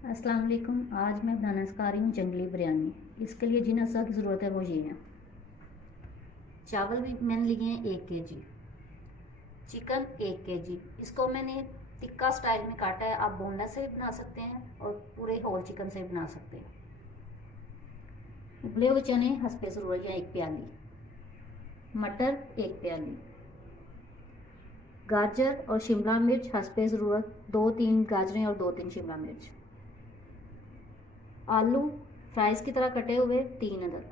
अस्सलाम वालेकुम। आज मैं बनाना सिखा रही हूँ जंगली बिरयानी। इसके लिए जिन अज़ा की ज़रूरत है वो ये हैं। चावल भी मैंने लिए हैं 1 kg, चिकन 1 kg। इसको मैंने टिक्का स्टाइल में काटा है। आप बोनलेस से भी बना सकते हैं और पूरे होल चिकन से भी बना सकते हैं। उबले हुए चने हस्बे ज़रूरत या 1 प्याली, मटर 1 प्याली, गाजर और शिमला मिर्च हस्बे ज़रूरत 2-3 गाजरें और 2-3 शिमला मिर्च, आलू फ्राइज़ की तरह कटे हुए 3 अदद,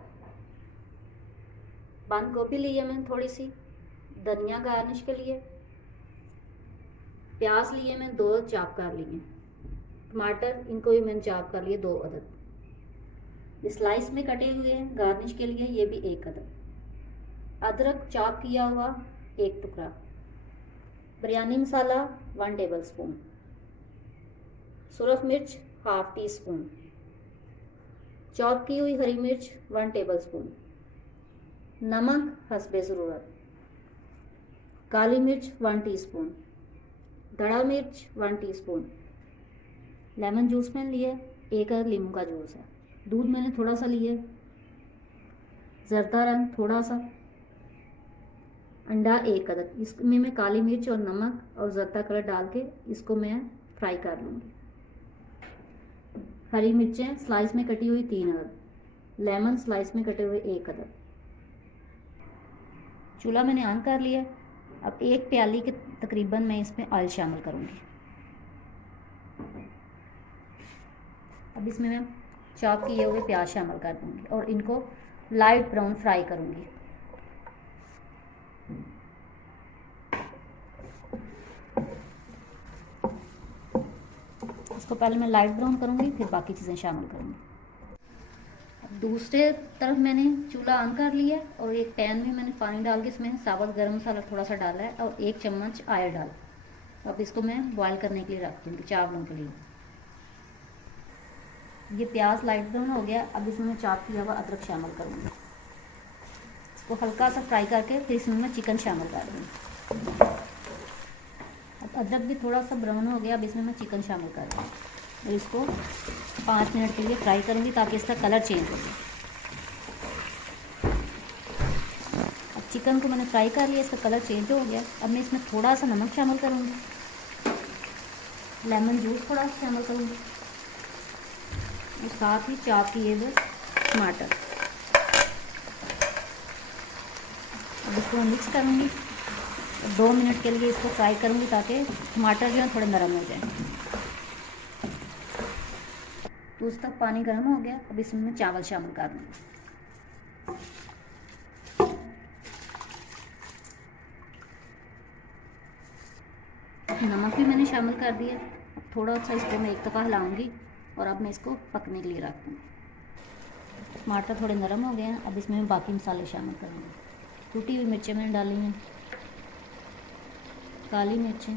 बंद गोभी ली है मैंने थोड़ी सी, धनिया गार्निश के लिए, प्याज लिए मैंने 2 चाप कर लिए, टमाटर इनको भी मैंने चाप कर लिए 2 अदद, स्लाइस में कटे हुए हैं गार्निश के लिए, ये भी 1 अदद, अदरक चाप किया हुआ 1 टुकड़ा, बिरयानी मसाला 1 टेबल स्पून, सुरख मिर्च हाफ टी स्पून, चॉप की हुई हरी मिर्च 1 टेबल स्पून, नमक हस्बे ज़रूरत, काली मिर्च 1 टीस्पून, धड़ा मिर्च 1 टीस्पून, लेमन जूस मैंने लिया 1 अदद नींबू का जूस है, दूध मैंने थोड़ा सा लिया, जर्दा रंग थोड़ा सा, अंडा 1 अदद। इसमें मैं काली मिर्च और नमक और जर्दा कलर डाल के इसको मैं फ्राई कर लूँगी। हरी मिर्चें स्लाइस में कटी हुई 3 अदद, लेमन स्लाइस में कटे हुए 1 अदद। चूल्हा मैंने ऑन कर लिया। अब 1 प्याली के तकरीबन मैं इसमें ऑयल शामिल करूँगी। अब इसमें मैं चॉप किए हुए प्याज शामिल कर दूँगी और इनको लाइट ब्राउन फ्राई करूँगी। इसको पहले मैं लाइट ब्राउन करूँगी, फिर बाकी चीज़ें शामिल करूँगी। अब दूसरे तरफ मैंने चूल्हा ऑन कर लिया और एक पैन में मैंने पानी डाल के इसमें साबुत गरम मसाला थोड़ा सा डाला है और 1 चम्मच आयल डाल। अब इसको मैं बॉयल करने के लिए रख दूँगी चावलों के लिए। ये प्याज लाइट ब्राउन हो गया। अब इसमें मैं चॉप किया हुआ अदरक शामिल करूँगी। इसको हल्का सा फ्राई करके फिर इसमें मैं चिकन शामिल कर दूँगी। अब अदरक भी थोड़ा सा ब्राउन हो गया। अब इसमें मैं चिकन शामिल कर दूँगी और इसको 5 मिनट के लिए फ्राई करूँगी ताकि इसका कलर चेंज हो जाए। अब चिकन को मैंने फ्राई कर लिया, इसका कलर चेंज हो गया। अब मैं इसमें थोड़ा सा नमक शामिल करूँगी, लेमन जूस थोड़ा सा शामिल करूँगी और साथ ही चॉप किए हुए टमाटर। अब इसको मैं मिक्स करूँगी। 2 मिनट के लिए इसको फ्राई करूँगी ताकि टमाटर जो है थोड़े नरम हो जाए। तो उस तक पानी गर्म हो गया। अब इसमें मैं चावल शामिल कर दूँगी। नमक भी मैंने शामिल कर दिया। थोड़ा सा इसको मैं एक दफ़ा हिलाऊंगी और अब मैं इसको पकने के लिए रख दूँगी। टमाटर थोड़े नरम हो गए हैं। अब इसमें मैं बाकी मसाले शामिल करूँगी। टूटी हुई मिर्चें मैंने डाली हैं, काली मिर्चें,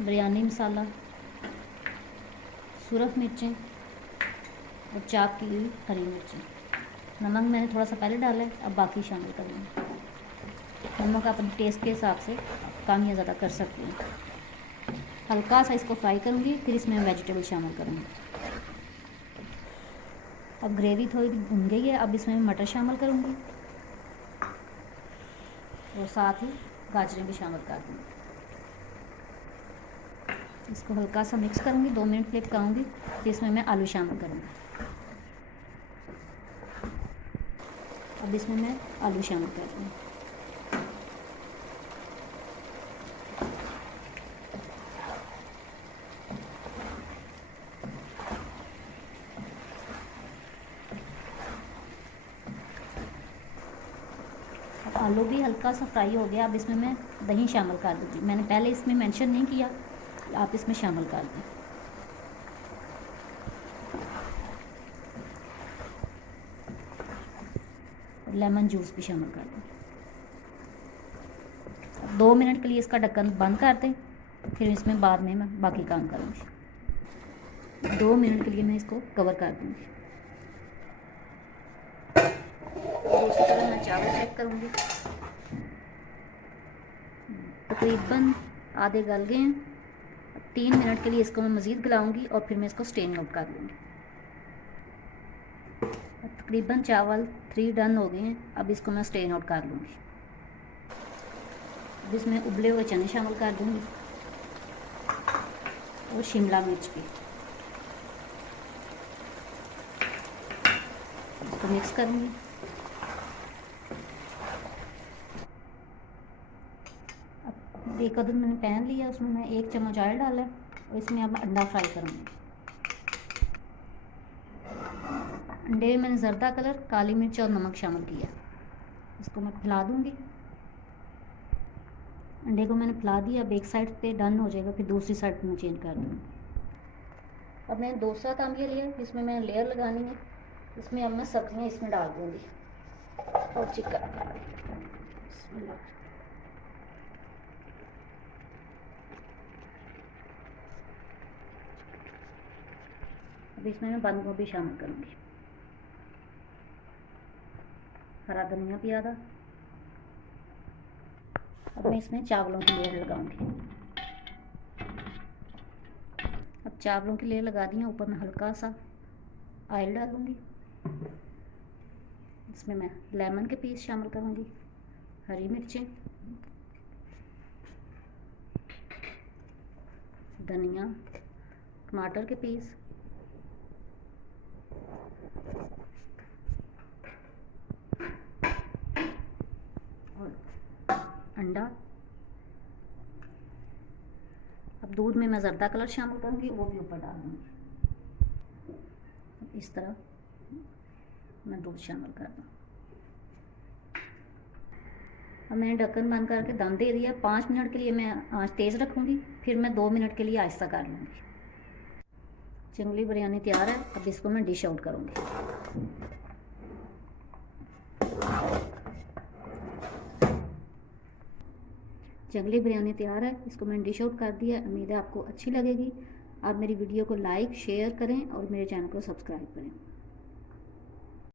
बिरयानी मसाला, सुरख मिर्चें और चाप की हुई हरी मिर्चें। नमक मैंने थोड़ा सा पहले डाला है, अब बाकी शामिल करूँगी। नमक अपने टेस्ट के हिसाब से कम या ज़्यादा कर सकते हैं। हल्का सा इसको फ्राई करूँगी, फिर इसमें वेजिटेबल शामिल करूँगी। अब ग्रेवी थोड़ी भुन गई है। अब इसमें मटर शामिल करूँगी और साथ ही गाजरें भी शामिल कर दूँगी। इसको हल्का सा मिक्स करूँगी, 2 मिनट के लिए पकाऊँगी, फिर इसमें मैं आलू शामिल करूँगी। अब इसमें मैं आलू शामिल कर दूँगी। आलू भी हल्का सा फ्राई हो गया। अब इसमें मैं दही शामिल कर दूँगी। मैंने पहले इसमें मेंशन नहीं किया, आप इसमें शामिल कर दें। लेमन जूस भी शामिल कर दें। 2 मिनट के लिए इसका ढक्कन बंद कर दें, फिर इसमें बाद में मैं बाकी काम करूँगी। 2 मिनट के लिए मैं इसको कवर कर दूँगी। दूसरी तरफ मैं चावल चेक करूँगी। तकरीबन आधे गल गए हैं। 3 मिनट के लिए इसको मैं मज़ीद गलाऊंगी और फिर मैं इसको स्ट्रेन आउट कर लूँगी। तकरीबन चावल 3 डन हो गए हैं। अब इसको मैं स्ट्रेन आउट कर लूँगी। अब इसमें उबले हुए चने शामिल कर दूँगी और शिमला मिर्च भी। इसको मिक्स करूँगी। अब एक कदर मैंने पैन लिया, उसमें मैं 1 चम्मच ऑयल डाला है और इसमें अब अंडा फ्राई करूँगी। अंडे में मैंने ज़र्दा कलर, काली मिर्च और नमक शामिल किया। इसको मैं फैला दूँगी। अंडे को मैंने फैला दिया। अब एक साइड पे डन हो जाएगा, फिर दूसरी साइड पे मैं चेंज कर दूँगी। अब मैंने दूसरा काम ये लिया जिसमें मैंने लेयर लगानी है। इसमें अब मैं सब्जियाँ इसमें डाल दूँगी और चिकन। अब इसमें मैं बंद गोभी शामिल करूँगी, हरा धनिया भी आधा। अब मैं इसमें चावलों की लेयर लगाऊंगी। अब चावलों की लेयर लगा दी है, ऊपर मैं हल्का सा ऑयल डालूंगी। इसमें मैं लेमन के पीस शामिल करूंगी, हरी मिर्चें, धनिया, टमाटर के पीस, और अंडा। अब दूध में मैं ज़र्दा कलर शामिल करूँगी, वो भी ऊपर डाल दूँगी। इस तरह मैं दूध शामिल कर दूँ। अब मैंने ढक्कन बंद करके दम दे दिया। 5 मिनट के लिए मैं आंच तेज़ रखूँगी, फिर मैं 2 मिनट के लिए आहिस्ता कर लूँगी। जंगली बिरयानी तैयार है। अब इसको मैं डिश आउट करूँगी। जंगली बिरयानी तैयार है, इसको मैंने डिश आउट कर दिया। उम्मीद है आपको अच्छी लगेगी। आप मेरी वीडियो को लाइक शेयर करें और मेरे चैनल को सब्सक्राइब करें।